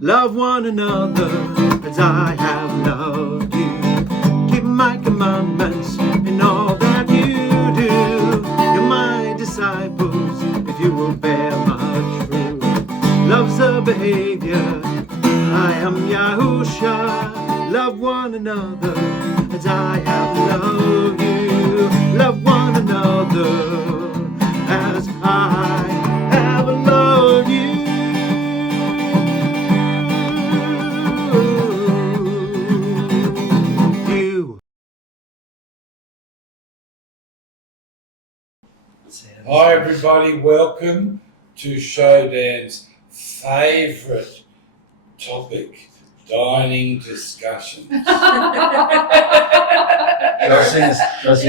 Love one another as I have loved you. Keep my commandments in all that you do. You're my disciples if you will bear much fruit. Love's the behavior. I am Yahusha. Love one another as I have loved you. Love one another as I have loved you. Hi everybody, welcome to Showdan's favourite topic, dining discussions. Shall I sing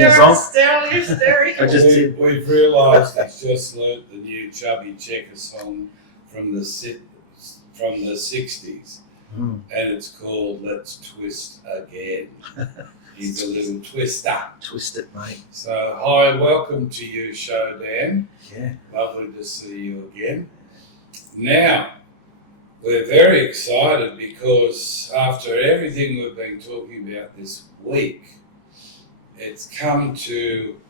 a song? I just did. We've realised he's just learnt the new 𝗪𝗪𝗪𝗪 song from the 60s, and it's called Let's Twist Again. He's a little twister. Twist it, mate. So, hi, welcome to you, Showdan. Yeah. Lovely to see you again. Now, we're very excited because after everything we've been talking about this week, it's come to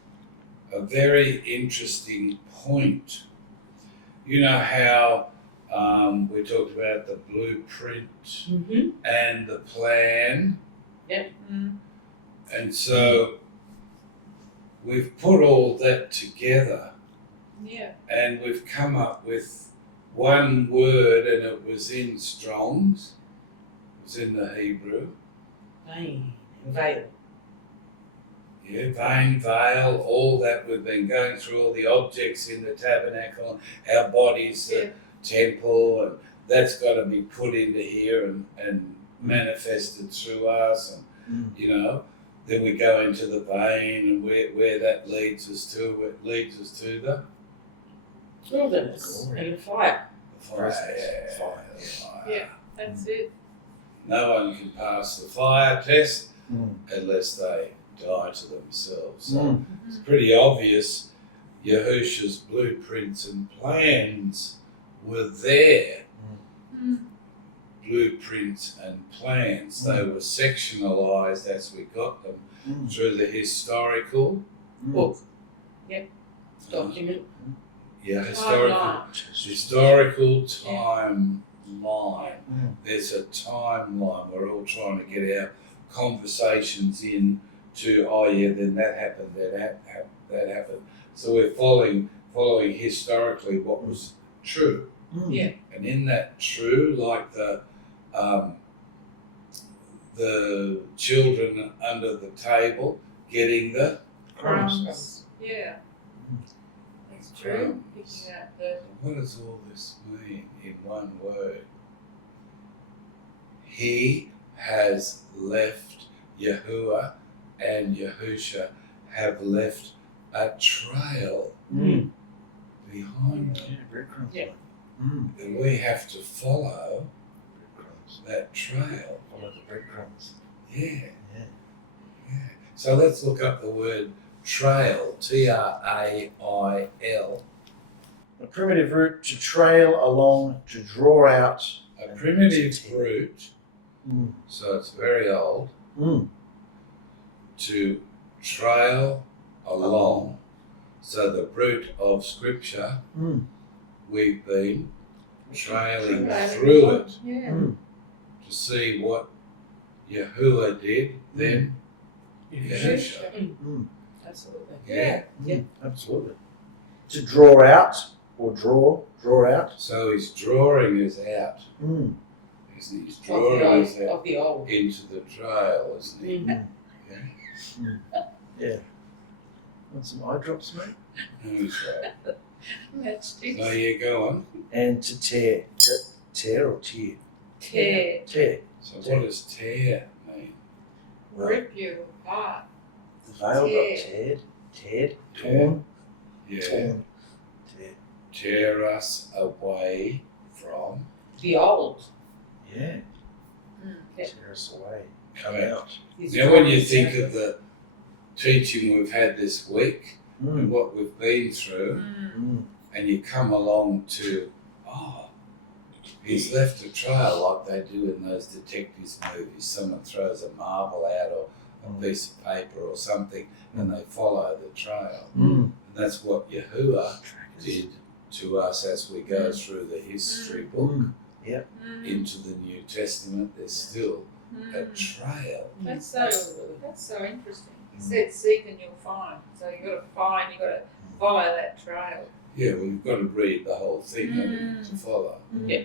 a very interesting point. You know how we talked about the blueprint and the plan? Yep. And so we've put all that together, and we've come up with one word, and it was in Strong's, it was in the Hebrew. Veil. Yeah, vein, veil, all that we've been going through, all the objects in the tabernacle, our bodies, the temple, and that's got to be put into here and manifested through us, and you know. Then we go into the vein, and where that leads us to, it leads us to the wilderness and fire. Fire. Yeah, that's it. No one can pass the fire test unless they die to themselves. So it's pretty obvious Yahusha's blueprints and plans were there. Blueprints and plans. They were sectionalized as we got them through the historical book. Document. Yeah, historical timeline. There's a timeline. We're all trying to get our conversations in to, then that happened, that happened. So we're following historically what was true. Yeah. And in that true, like the children under the table getting the Crumbs. Yeah. That's true. Crumbs. What does all this mean in one word? He has left, Yahuah and Yahusha have left a trail behind them. Breadcrumbs. Yeah. And we have to follow that trail. Follow the breadcrumbs. Yeah. So let's look up the word trail, T-R-A-I-L. A primitive route to trail along, to draw out. A primitive route, so it's very old, to trail along. So the route of Scripture, we've been trailing through it to see what Yahuah did, then Yahusha. Absolutely. Yeah. Absolutely. To draw out or draw out. So he's drawing us out. Isn't he? He's drawing us out of the old. into the trail, isn't he? Yeah. Want some eye drops, mate? That's right. That's So yeah, go on. And to tear. Is that tear or tear? Tear. Tear. So what does tear mean? Rip you apart. The veil got teared, torn. Yeah. Torn. Tear us away from. The old. Yeah. Yeah. Tear us away. Come out. Now when you think of the teaching we've had this week and what we've been through, and you come along to, He's left a trail like they do in those detectives movies. Someone throws a marble out or a piece of paper or something and they follow the trail. And that's what Yahuah did to us as we go through the history book into the New Testament. There's still a trail. That's so interesting. He said, "Seek and you'll find." So you've got to find. You've got to follow that trail. Yeah, well, you've got to read the whole thing to follow. Yeah.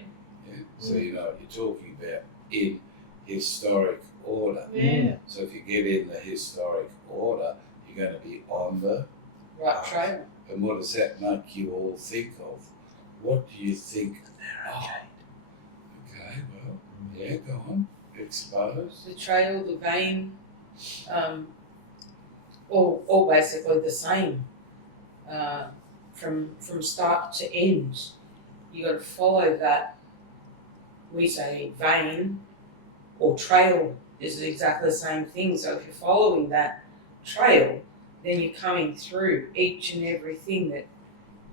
So you know what you're talking about in historic order. Yeah. So if you get in the historic order, you're going to be on the Right trail. And what does that make you all think of? What do you think? Oh, okay, well, yeah, go on. Expose. The trail, the vein, all basically the same. From start to end, you got to follow that. We say vein or trail is exactly the same thing. So if you're following that trail, then you're coming through each and everything that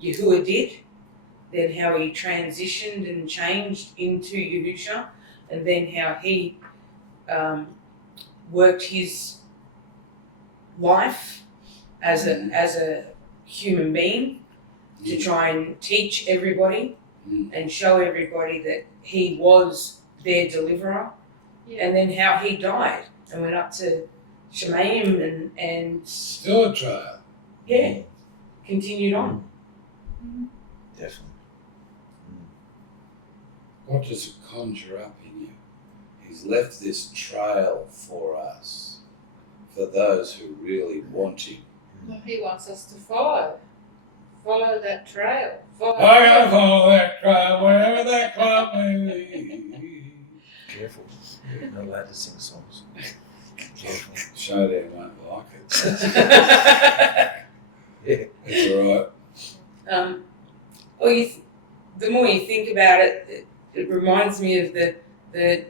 Yahuah did, then how he transitioned and changed into Yahusha, and then how he worked his life as a human being to try and teach everybody and show everybody that he was their deliverer, and then how he died and went up to Shemayim and Still a trail. continued on. Definitely. What does it conjure up in you? He's left this trail for us, for those who really want him. Well, he wants us to follow that trail. I gotta follow that trail wherever that cloud may be. Careful. You're not allowed to sing songs. Careful. Showdown won't like it. Yeah. It's alright. The more you think about it, it reminds me of the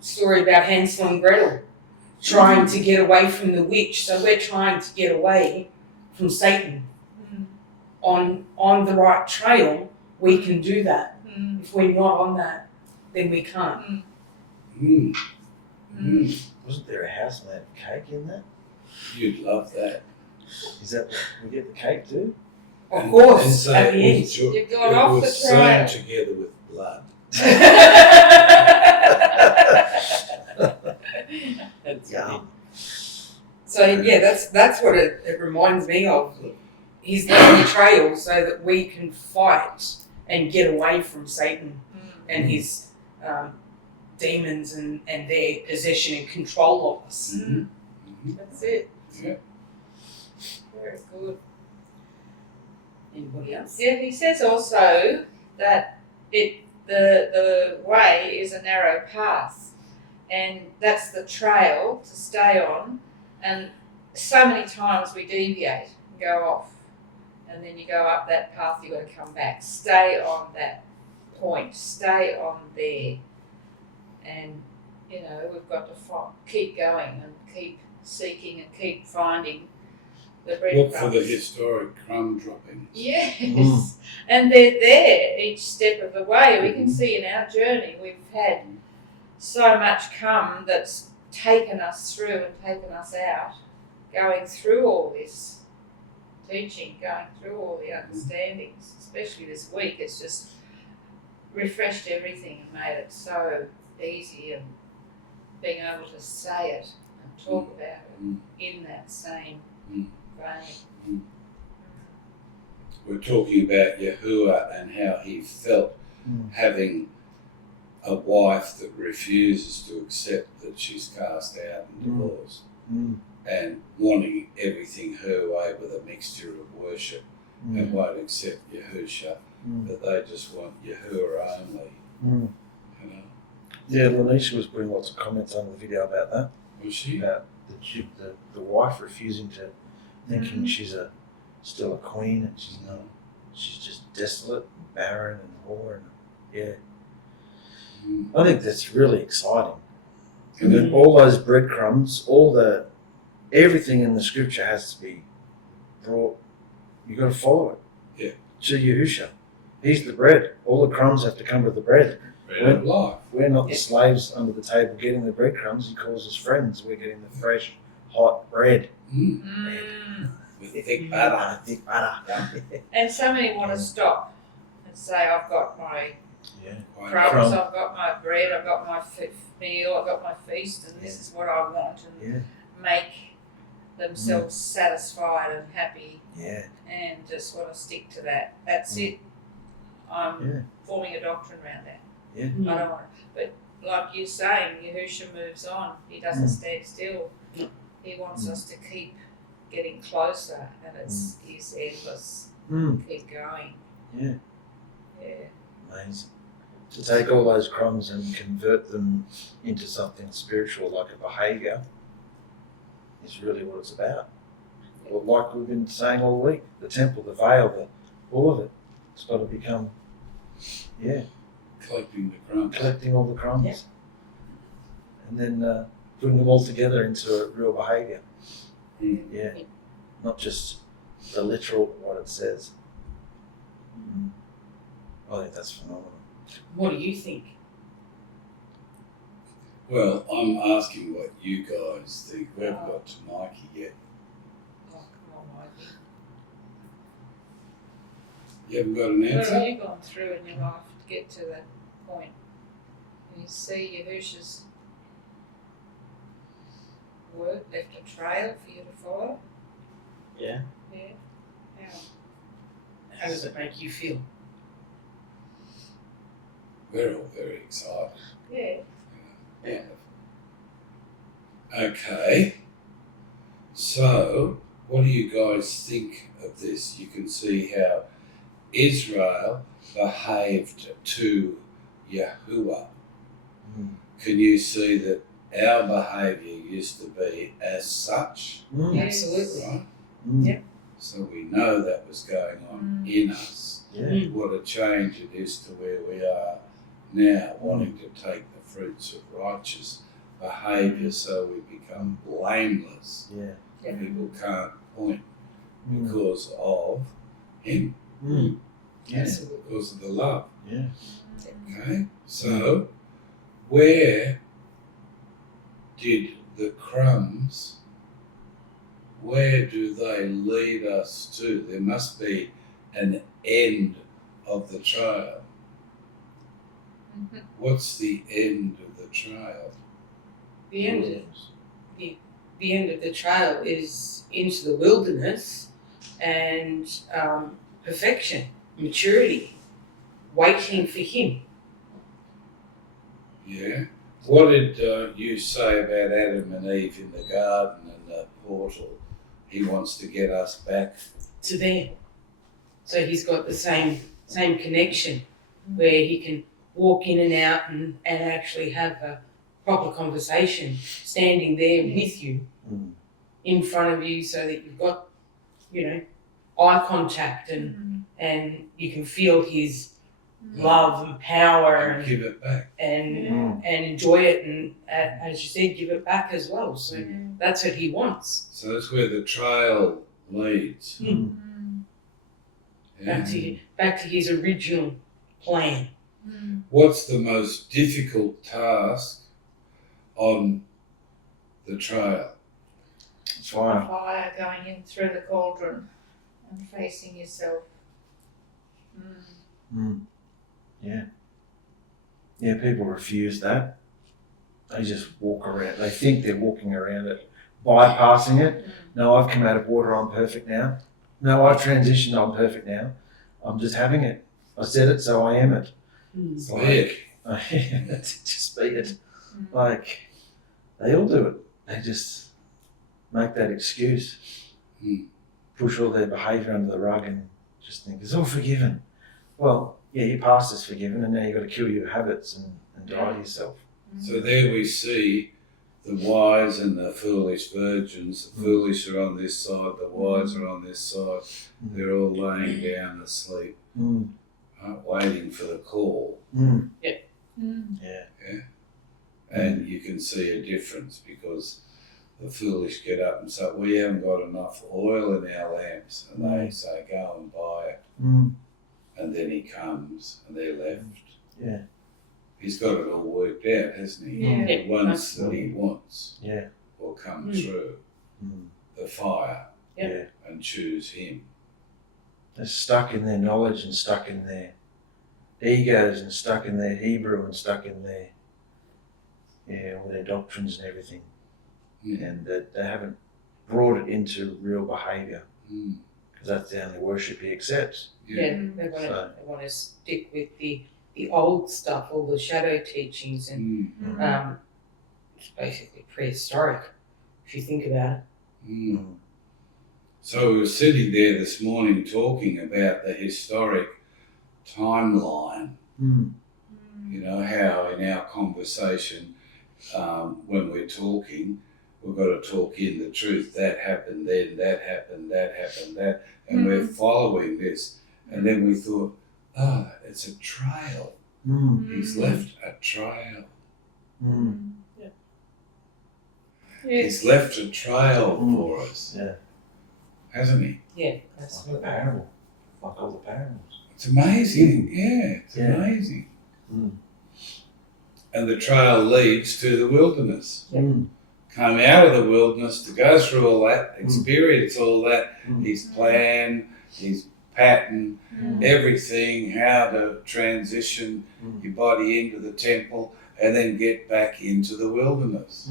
story about Hansel and Gretel trying to get away from the witch. So we're trying to get away from Satan. On the right trail, we can do that. If we're not on that, then we can't. Wasn't there a house made of cake in that? You'd love that. Is that we get the cake too? Of course, And so at the end. You've gone off it the was trail. sewn together with blood. Yum. So yeah, that's what it reminds me of. He's left the trail so that we can fight and get away from Satan and his demons and their possession and control of us. That's it. Yeah. Very good. Anybody else? Yeah, he says also that the way is a narrow path, and that's the trail to stay on. And so many times we deviate and go off, and then you go up that path. You got to come back. Stay on that point. Stay on there, and we've got to keep going and keep seeking and keep finding the breadcrumbs. Look for the historic crumb droppings. Yes, and they're there each step of the way. We can see in our journey we've had so much come that's taken us through and taken us out, going through all this teaching, going through all the understandings, especially this week. It's just refreshed everything and made it so easy, and being able to say it and talk about it in that same vein. We're talking about Yahuah and how he felt having a wife that refuses to accept that she's cast out and divorced, and wanting everything her way with a mixture of worship, and won't accept Yahusha, but they just want Yahuah only. Yeah, Lanisha was putting lots of comments under the video about that. Was she? About the wife refusing to, thinking she's still a queen and she's not. She's just desolate and barren and whore and I think that's really exciting. And then all those breadcrumbs, everything in the scripture has to be brought. You got to follow it. Yeah. To Yahusha. He's the bread. All the crumbs have to come with the bread. Bread of life. We're not the Yeah. slaves under the table getting the breadcrumbs. He calls us friends. We're getting the fresh, hot bread. With thick butter. Thick butter. And so many want to stop and say, I've got my Quite crumbs, Crumb. I've got my bread, I've got my meal, I've got my feast, and this is what I want, and Yeah. make themselves satisfied and happy, Yeah. and just want to stick to that. That's it. I'm forming a doctrine around that. I don't want to, but like you're saying, Yahusha moves on. He doesn't stand still. He wants us to keep getting closer, and it's endless. Keep going. Yeah. Yeah. Amazing. To take all those crumbs and convert them into something spiritual, like a behaviour, is really what it's about. Well, like we've been saying all week, the temple, the veil, all of it. It's got to become, collecting the crumbs. collecting all the crumbs. And then putting them all together into a real behaviour. Yeah. Not just the literal, what it says. I think that's phenomenal. What do you think? Well, I'm asking what you guys think. We haven't got to Mikey yet. Oh, come on, Mikey. You haven't got an What answer? have you gone through in your life to get to that point? And you see Yahusha's work left a trail for you to follow? Yeah. Yeah. How? How does it make you feel? We're all very excited. Yeah. Yeah. Okay. So, what do you guys think of this? You can see how Israel behaved to Yahuah. Can you see that our behaviour used to be as such? Absolutely. Right? Yep. So we know that was going on in us. Yeah. What a change it is to where we are now, wanting to take the fruits of righteous behaviour so we become blameless. Yeah. People can't point because of him, Yeah. because of the love. Yeah. Okay? So, where did the crumbs, where do they lead us to? There must be an end of the trail. What's the end of the trail? The end of the trail is into the wilderness and perfection, maturity, waiting for him. Yeah. What did you say about Adam and Eve in the garden and the portal? He wants to get us back. To there. So he's got the same connection where he can walk in and out and actually have a proper conversation, standing there with you, in front of you, so that you've got, eye contact and you can feel his love and power And give it back. and enjoy it, and as you said, give it back as well. So that's what he wants. So that's where the trail leads. Yeah. Back to his original plan. What's the most difficult task on the trail? It's fine. Fire going in through the cauldron and facing yourself. Yeah. Yeah, people refuse that. They just walk around. They think they're walking around it, bypassing it. No, I've come out of water, I'm perfect now. No, I've transitioned, I'm perfect now. I'm just having it. I said it, so I am it. It's just be it. Like, they all do it. They just make that excuse, push all their behaviour under the rug and just think, it's all forgiven. Well, yeah, your past is forgiven and now you've got to kill your habits and die to yourself. So there we see the wise and the foolish virgins. The foolish are on this side, the wise are on this side. They're all laying down asleep, waiting for the call. Yeah. And you can see a difference because the foolish get up and say, we haven't got enough oil in our lamps. And they say, go and buy it. and then he comes and they're left. Yeah. He's got it all worked out, hasn't he? Yeah. The ones that he wants Yeah. will come through the fire Yeah. and choose him. They're stuck in their knowledge and stuck in their egos and stuck in their Hebrew and stuck in their, all their doctrines and everything. And that they haven't brought it into real behaviour, because that's the only worship he accepts. They want to stick with the old stuff, all the shadow teachings, and it's basically prehistoric if you think about it. So we were sitting there this morning talking about the historic timeline. You know, how in our conversation, when we're talking, we've got to talk in the truth. That happened then, that happened, that happened, that. And we're following this. And then we thought, it's a trail. He's left a trail. He's left a trail for us. Yeah. Hasn't he? Yeah, It's like a parable. Like all the parables. It's amazing. It's amazing. And the trail leads to the wilderness. Come out of the wilderness to go through all that, experience all that, his plan, his pattern, everything, how to transition your body into the temple and then get back into the wilderness.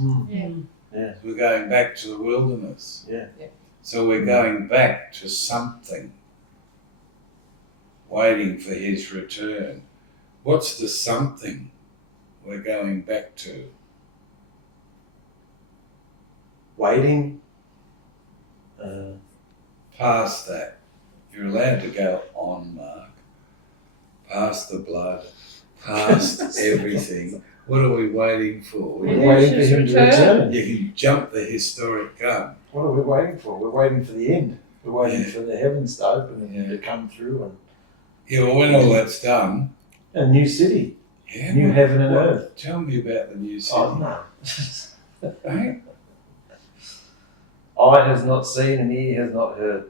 We're going back to the wilderness. So we're going back to something, waiting for his return. What's the something we're going back to? Waiting. Past that. You're allowed to go on, Mark. Past the blood, past everything. What are we waiting for? We're waiting for him to return. You can jump the historic gun. What are we waiting for? We're waiting for the end. We're waiting for the heavens to open and to come through. And Well, when all that's done, a new city. New heaven and earth. Tell me about the new city. Oh, no. Hey? Eye has not seen and ear has not heard.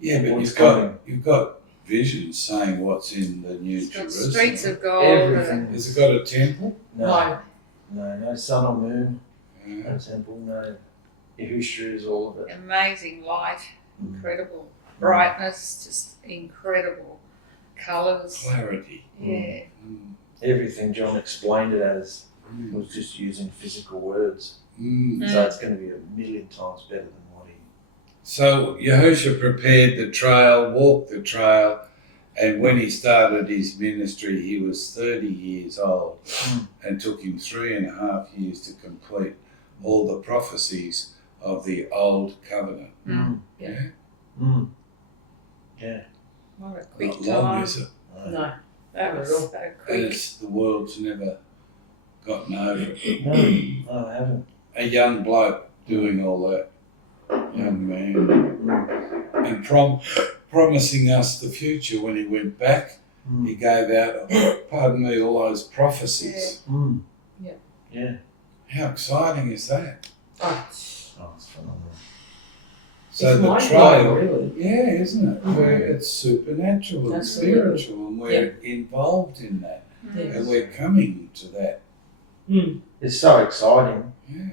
Yeah, but What's you've got visions saying what's in the new It's got Jerusalem. streets of gold. Everything. Has it got a temple? No sun or moon. Yeah. No temple. No. Yahusha is all of it. Amazing light, incredible brightness, just incredible colours. Clarity. Yeah. Everything John explained it as was just using physical words. Mm. So it's going to be 1,000,000 times better than what he... So Yahusha prepared the trail, walked the trail, and when he started his ministry, he was 30 years old, and took him 3.5 years to complete all the prophecies of the old covenant. Yeah. What a quick Not long, time. is it? No. That was so And quick. the world's never gotten over it. No, I haven't. A young bloke doing all that, young man, and promising us the future. When he went back, he gave out, pardon me, all those prophecies. Yeah. How exciting is that? Oh, it's phenomenal. So It's the mind-blowing, trail, really. yeah, isn't it? Where it's supernatural and Absolutely. spiritual, and we're involved in that, Yes. and we're coming to that. It's so exciting. Yeah.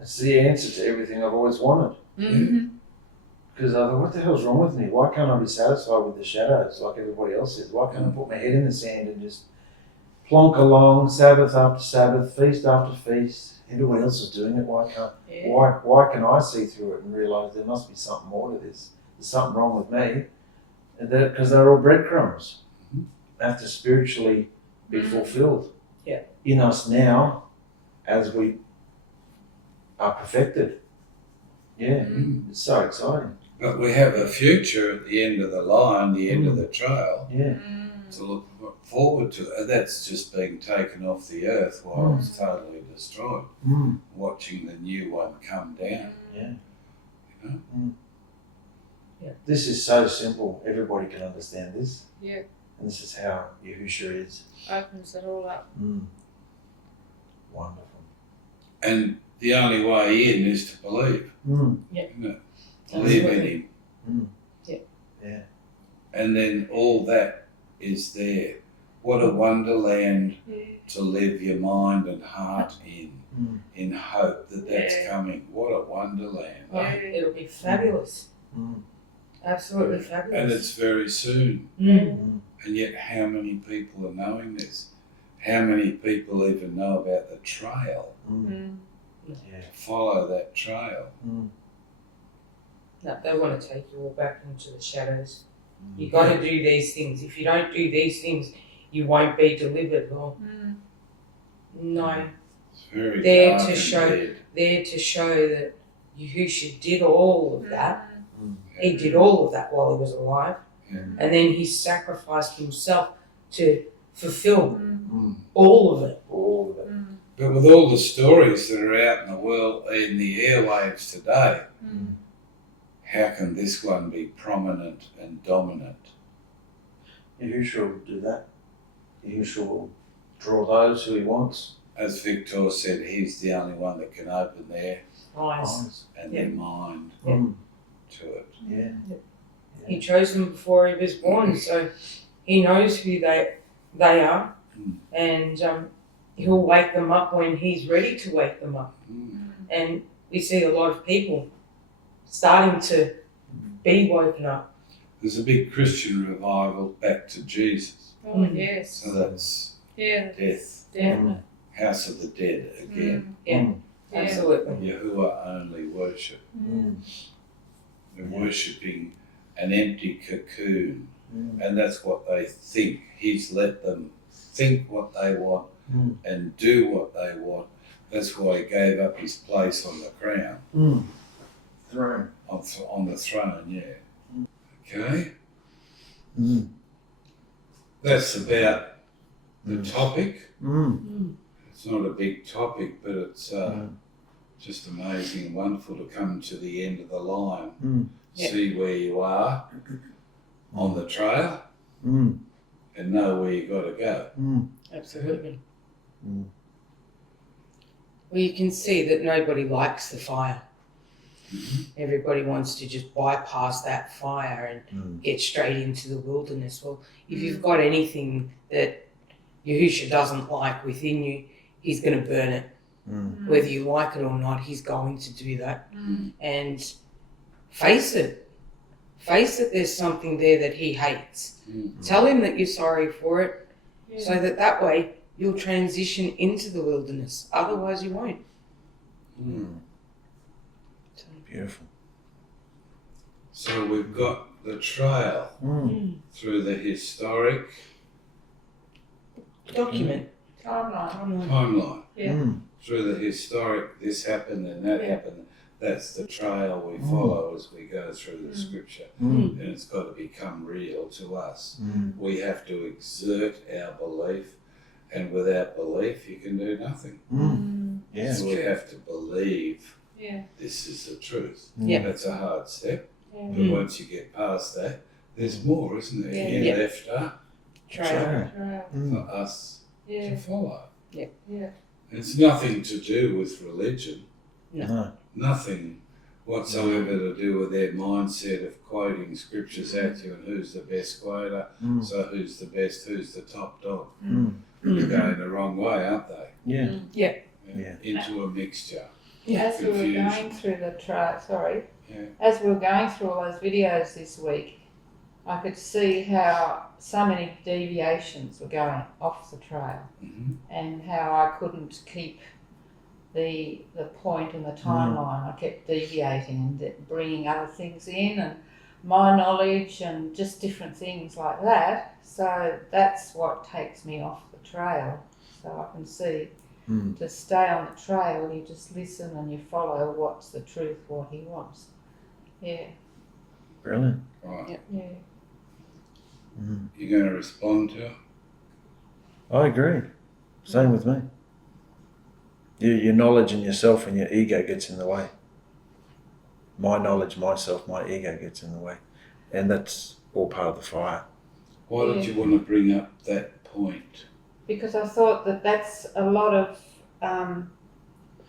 It's the answer to everything I've always wanted. Because I thought, what the hell's wrong with me? Why can't I be satisfied with the shadows like everybody else is? Why can't I put my head in the sand and just plonk along, Sabbath after Sabbath, feast after feast? Everyone else is doing it. Why can't? Why can I see through it and realise there must be something more to this? There's something wrong with me, and because they're all breadcrumbs. They have to spiritually be fulfilled in us now, as we are perfected. It's so exciting. But we have a future at the end of the line, the end of the trail, Yeah. to look forward to. And that's just being taken off the earth while it's totally destroyed. Watching the new one come down. Yeah. You know? This is so simple. Everybody can understand this. Yeah. And this is how Yahusha is. Opens it all up. Wonderful. And the only way in is to believe. Isn't it? Believe in him. Yeah. And then all that is there. What a wonderland to live your mind and heart in hope that that's coming. What a wonderland. Oh, it'll be fabulous. Absolutely fabulous. And it's very soon. Mm. And yet how many people are knowing this? How many people even know about the trail? Follow that trail. No, they want to take you all back into the shadows. You've got to do these things. If you don't do these things, you won't be delivered. Well, no. It's very There dark to and show, dead. there to show that Yahusha did all of that. He did all of that while he was alive. And then he sacrificed himself to fulfill all of it. All of it. But with all the stories that are out in the world, in the airwaves today, how can this one be prominent and dominant? Yahusha will do that. Yahusha will draw those who he wants. As Victor said, he's the only one that can open their Eyes. and their mind to it. Yeah. He chose them before he was born, so he knows who they are, and he'll wake them up when he's ready to wake them up. And we see a lot of people starting to be woken up. There's a big Christian revival back to Jesus. Oh, yes. So that's death. Definitely. House of the dead again. Absolutely. Yahuah only worship. They're worshipping an empty cocoon. And that's what they think. He's let them think what they want and do what they want. That's why he gave up his place on the crown. Throne. On the throne, Okay? That's about the topic. It's not a big topic, but it's just amazing and wonderful to come to the end of the line, see where you are on the trail, and know where you got to go. Absolutely. Well, you can see that nobody likes the fire. Everybody wants to just bypass that fire and get straight into the wilderness. Well, if you've got anything that Yahusha doesn't like within you, he's going to burn it. Whether you like it or not, he's going to do that. And face it. Face it, there's something there that he hates. Tell him that you're sorry for it, so that way you'll transition into the wilderness. Otherwise you won't. Beautiful. So we've got the trail through the historic Document. timeline. Through the historic, this happened and that happened. That's the trail we follow as we go through the scripture. And it's got to become real to us. We have to exert our belief, and without belief you can do nothing. So we have to believe this is the truth. That's a hard step. But once you get past that, there's more, isn't there? You left a trail for us to follow. It's nothing to do with religion. No. Nothing whatsoever to do with their mindset of quoting scriptures at you and who's the best quoter, so who's the best, who's the top dog. They're going the wrong way, aren't they? Into a mixture. As we were going through the trail, as we were going through all those videos this week, I could see how so many deviations were going off the trail, and how I couldn't keep the point and the timeline. I kept deviating and bringing other things in, and my knowledge and just different things like that. So that's what takes me off the trail. So I can see to stay on the trail, you just listen and you follow what's the truth, what he wants. Brilliant. Right. Yeah. You're going to respond to it? I agree. Same with me. Your knowledge and yourself and your ego gets in the way. My knowledge, myself, my ego gets in the way. And that's all part of the fire. Why did you want to bring up that point? Because I thought that that's a lot of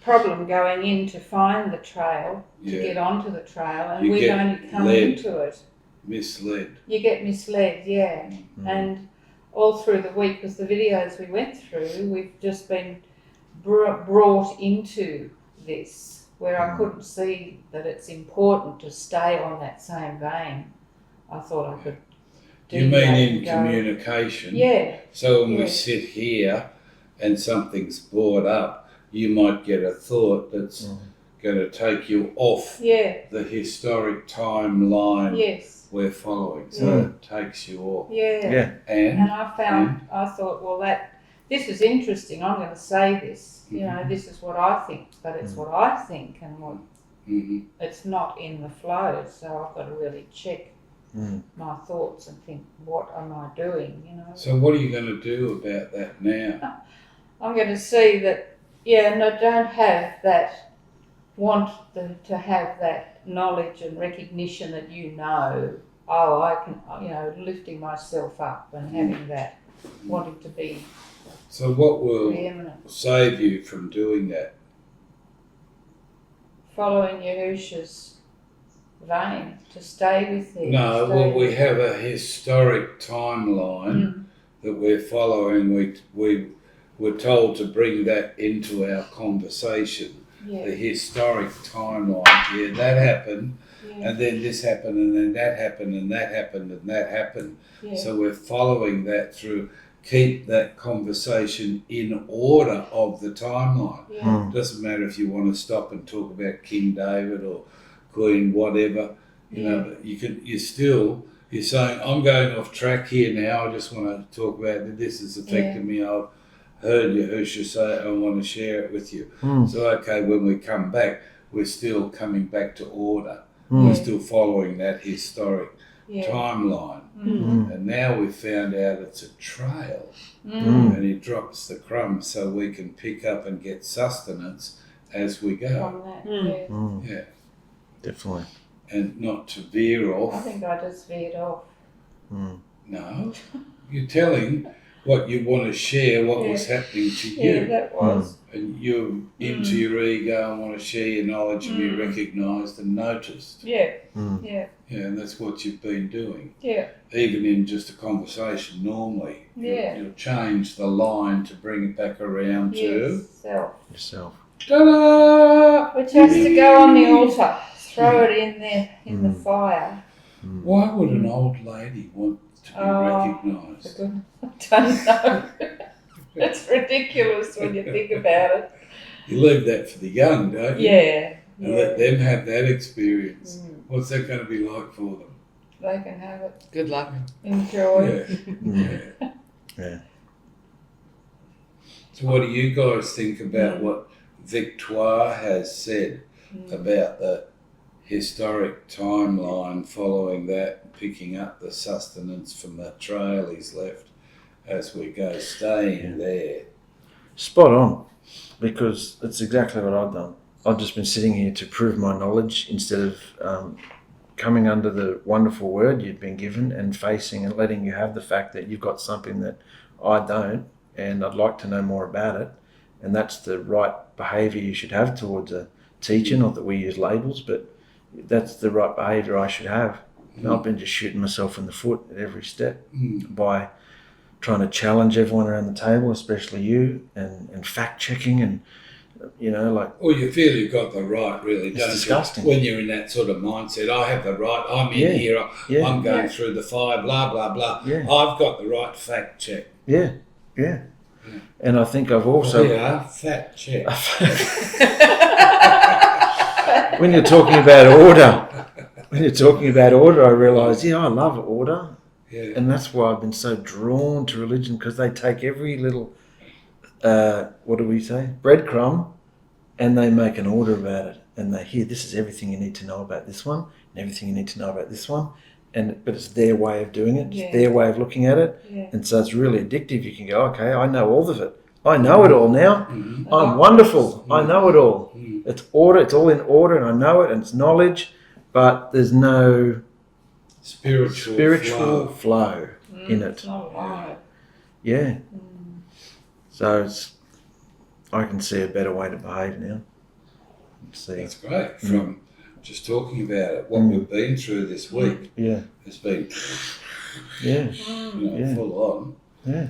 problem going in to find the trail, to get onto the trail, and we don't come into it. Misled. You get misled, and all through the week, because the videos we went through, we've just been brought into this, where I couldn't see that it's important to stay on that same vein. I thought I could do You mean that in and go, communication? yeah, So when Yeah. we sit here and something's brought up, you might get a thought that's going to take you off yeah, the historic timeline yes, we're following. So it takes you off. yeah. And And I thought, well, this is interesting. I'm going to say this. You know, this is what I think, but it's what I think, and what it's not in the flow. So I've got to really check my thoughts and think, what am I doing? You know. so what are you going to do about that now? I'm going to see that. Yeah, no, don't have that. Want them to have that knowledge and recognition that I can, lifting myself up and having that, wanting to be So what will preeminent. save you from doing that? Following Yahusha's vein, to stay with him. No, stay well, we with have a historic timeline that we're following. We were told to bring that into our conversation. Yeah, The historic timeline. Yeah, that happened, yeah, and then this happened, and then that happened, and that happened, and that happened. yeah. So we're following that through. Keep that conversation in order of the timeline. Yeah, Doesn't matter if you want to stop and talk about King David or Queen whatever, you know, but you're saying, I'm going off track here now, I just want to talk about this has affected me, I've heard Yahusha say it, I want to share it with you. So okay, when we come back, we're still coming back to order. We're still following that historic timeline. And now we've found out it's a trail. And he drops the crumbs so we can pick up and get sustenance as we go. From that, Yeah. Definitely. And not to veer I off. think I just veered off. No. You're telling what you want to share, what was happening to Yeah, you. that was. And you're into your ego and want to share your knowledge and be recognised and noticed. Yeah, Yeah, and that's what you've been doing. yeah, Even in just a conversation normally. Yeah. You'll change the line to bring it back around to... self. Yourself. Ta-da! Which has to go on the altar. Throw it in there, in the fire. Why would an old lady want to be recognised? I don't know. It's ridiculous when you think about it. You leave that for the young, don't you? Yeah. And let them have that experience. What's that going to be like for them? They can have it. Good luck. Enjoy. Yeah. So what do you guys think about what Victoire has said about the historic timeline following that, picking up the sustenance from the trail he's left as we go, staying there? Spot on, because it's exactly what I've done. I've just been sitting here to prove my knowledge instead of coming under the wonderful word you've been given and facing and letting you have the fact that you've got something that I don't, and I'd like to know more about it. And that's the right behaviour you should have towards a teacher. Not that we use labels, but that's the right behaviour I should have. And I've been just shooting myself in the foot at every step by trying to challenge everyone around the table, especially you, and fact-checking and, like... Well, you feel you've got the right, really, don't disgusting. you? When you're in that sort of mindset, I have the right, I'm in here, I'm going through the fire, blah, blah, blah. Yeah. I've got the right fact check. Yeah. And I think I've also... fact check. When you're talking about order, I realise, I love order. Yeah. And that's why I've been so drawn to religion, because they take every little, breadcrumb, and they make an order about it. And they hear, this is everything you need to know about this one, and everything you need to know about this one. But it's their way of doing it, it's their way of looking at it. Yeah. And so it's really addictive. You can go, okay, I know all of it. I know it all now. I'm wonderful. I know it all. It's order. It's all in order, and I know it, and it's knowledge. But there's no spiritual flow in it. It's not alive. Yeah. So I can see a better way to behave now. That's great. From just talking about it, what we've been through this week has been full on. Yeah.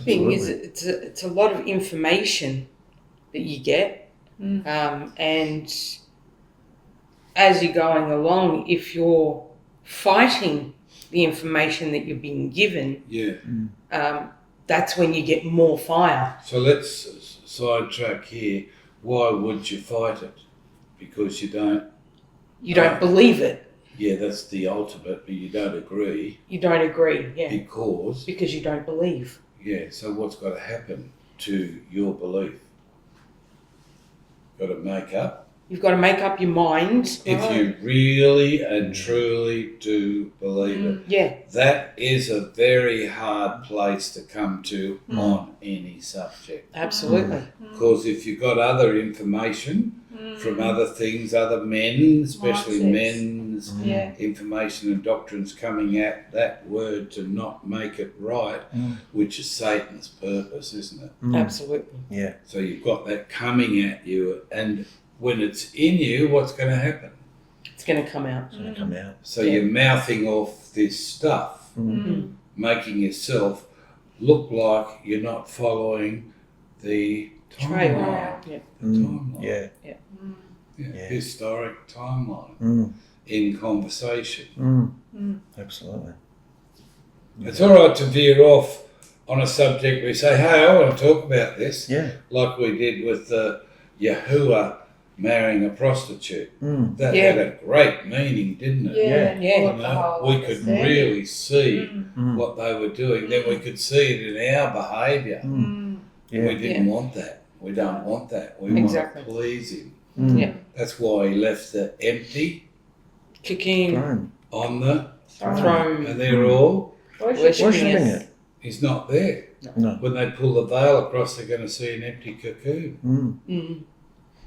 Thing is, Absolutely. it's a lot of information that you get, Mm. and as you're going along, if you're fighting the information that you're being given, that's when you get more fire. So let's sidetrack here. Why would you fight it? Because you don't. You don't believe it. Yeah, that's the ultimate, but you don't agree. You don't agree, yeah. Because you don't believe. Yeah, so what's got to happen to your belief? Got to make up. You've got to make up your mind. If you really and truly do believe it. Yeah. That is a very hard place to come to on any subject. Absolutely. Because if you've got other information from other things, other men, especially men's information and doctrines coming at that word to not make it right, which is Satan's purpose, isn't it? Absolutely. Yeah. So you've got that coming at you, and when it's in you, what's going to happen? It's going to come out. It's going to come out. So you're mouthing off this stuff, making yourself look like you're not following the timeline. Yeah. Timeline. Yeah. Yeah. Historic timeline in conversation. Absolutely. It's all right to veer off on a subject. We say, hey, I want to talk about this. Yeah. Like we did with Yahuah marrying a prostitute. That Yeah. had a great meaning, didn't it? Yeah. Yeah. You know, we could really see what they were doing. Then we could see it in our behaviour. Yeah. We didn't want that. We don't want that. We Exactly. want to please him. Yeah. That's why he left the empty Kicking Throne. on the throne. and they're all, Worshipping it. he's not there. No. When they pull the veil across, they're going to see an empty cocoon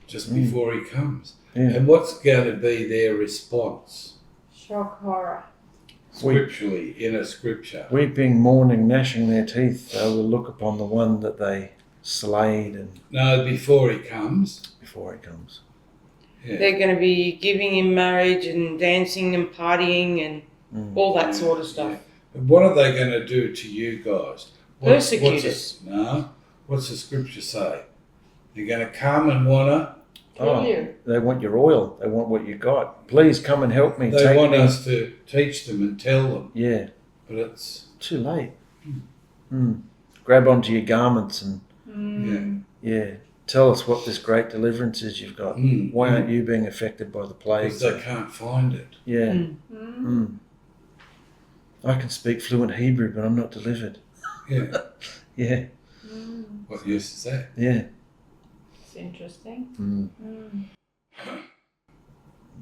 just before he comes. Yeah. And what's going to be their response? Shock, horror. Scripturally, in a scripture. Weeping, mourning, gnashing their teeth, they will look upon the one that they slayed and No, before he comes. before he comes. Yeah. They're going to be giving him marriage and dancing and partying and all that sort of stuff. Yeah. But what are they going to do to you guys? Persecute us. No. What's the scripture say? They're going to come and want to. Kill you. They want your oil. They want what you got. Please come and help me. They Take want me. us to teach them and tell them. Yeah. But it's. Too late. Grab onto your garments and Yeah. tell us what this great deliverance is you've got. Why aren't you being affected by the plagues? Because they can't find it. Yeah. I can speak fluent Hebrew, but I'm not delivered. Yeah. Yeah. What use is that? Yeah. It's interesting.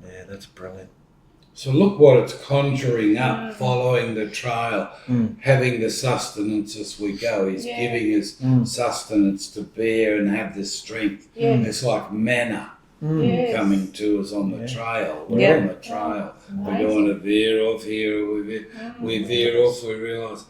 Yeah, that's brilliant. So look what it's conjuring up following the trial, having the sustenance as we go. He's giving us sustenance to bear and have this strength. It's like manna coming to us on the trail. We're on the trail. We're going to veer off here. We veer off, we realise,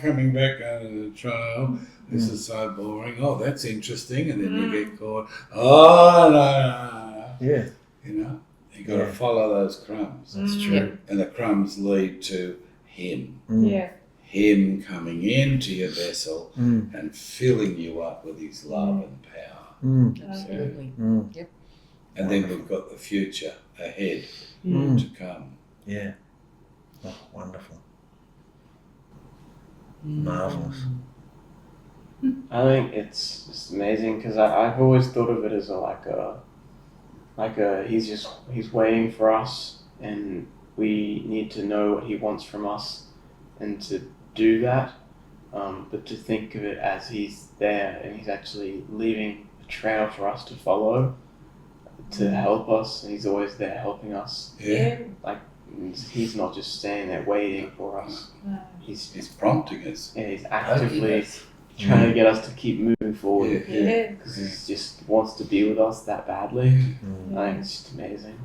coming back out of the trail. This is so boring. Oh, that's interesting. And then you get caught. Oh, no. Yeah. You know, you got to follow those crumbs. That's true. And the crumbs lead to him. Yeah. Him coming into your vessel and filling you up with his love and power. Absolutely. Yep. And then we've got the future ahead to come. Yeah. Oh, wonderful. Marvellous. I think it's just amazing because I've always thought of it as he's waiting for us, and we need to know what he wants from us and to do that, but to think of it as he's there and he's actually leaving a trail for us to follow to help us, and he's always there helping us. He's not just standing there waiting for us. He's prompting us. Yeah, he's actively trying to get us to keep moving forward. Yeah. Because he just wants to be with us that badly. I think it's just amazing.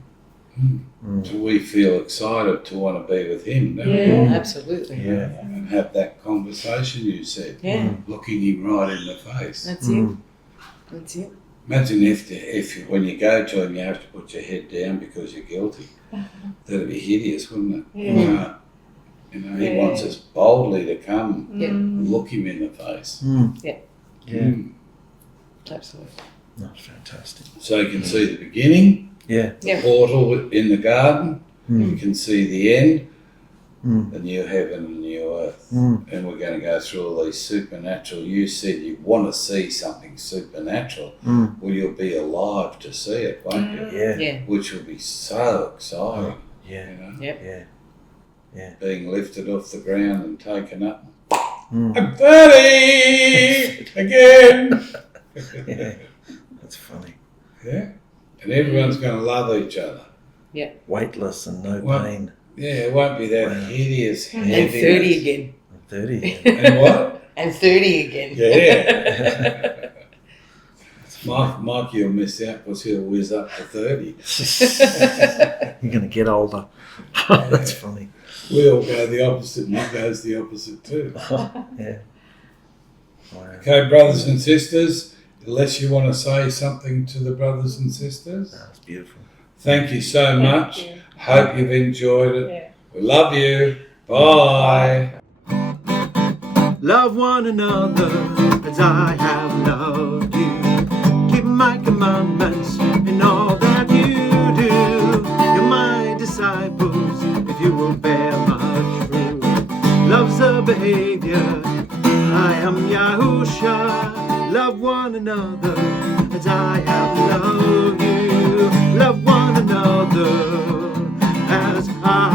So we feel excited to want to be with him, don't we? Absolutely. Yeah. And have that conversation you said. Looking him right in the face. That's it. That's it. Imagine if when you go to him you have to put your head down because you're guilty. That'd be hideous, wouldn't it? You know, He wants us boldly to come Yeah. and look Him in the face. Yeah. Absolutely. That's fantastic. So you can see the beginning, Yeah. the Yeah. portal in the garden. You can see the end, Mm. the new heaven and new earth. Mm. And we're going to go through all these supernatural. You said you want to see something supernatural. Mm. Well, you'll be alive to see it, won't you? Yeah. Yeah. Which will be so exciting, Yeah. you know, Yeah. being lifted off the ground and taken up. Mm. I'm 30 again. Yeah. That's funny. Yeah, and everyone's going to love each other. Weightless and no Well, pain. Yeah, it won't be that Wow. hideous And heaviness. 30 again. I'm 30. And what? And 30 again. Yeah. Mikey will miss out because he'll whiz up to 30. You're going to get older. That's funny. We all go the opposite, and he goes the opposite too. Yeah. Wow. Okay, brothers and sisters, unless you want to say something to the brothers and sisters, That's beautiful. thank you so much. Thank you. Hope you've enjoyed it. Yeah. We love you. Bye. Love one another as I have loved you. Keep my commandments in all that you do. You're my disciples if you will bear much fruit. Love's a behavior. I am Yahusha. Love one another as I have loved you. Love one another as I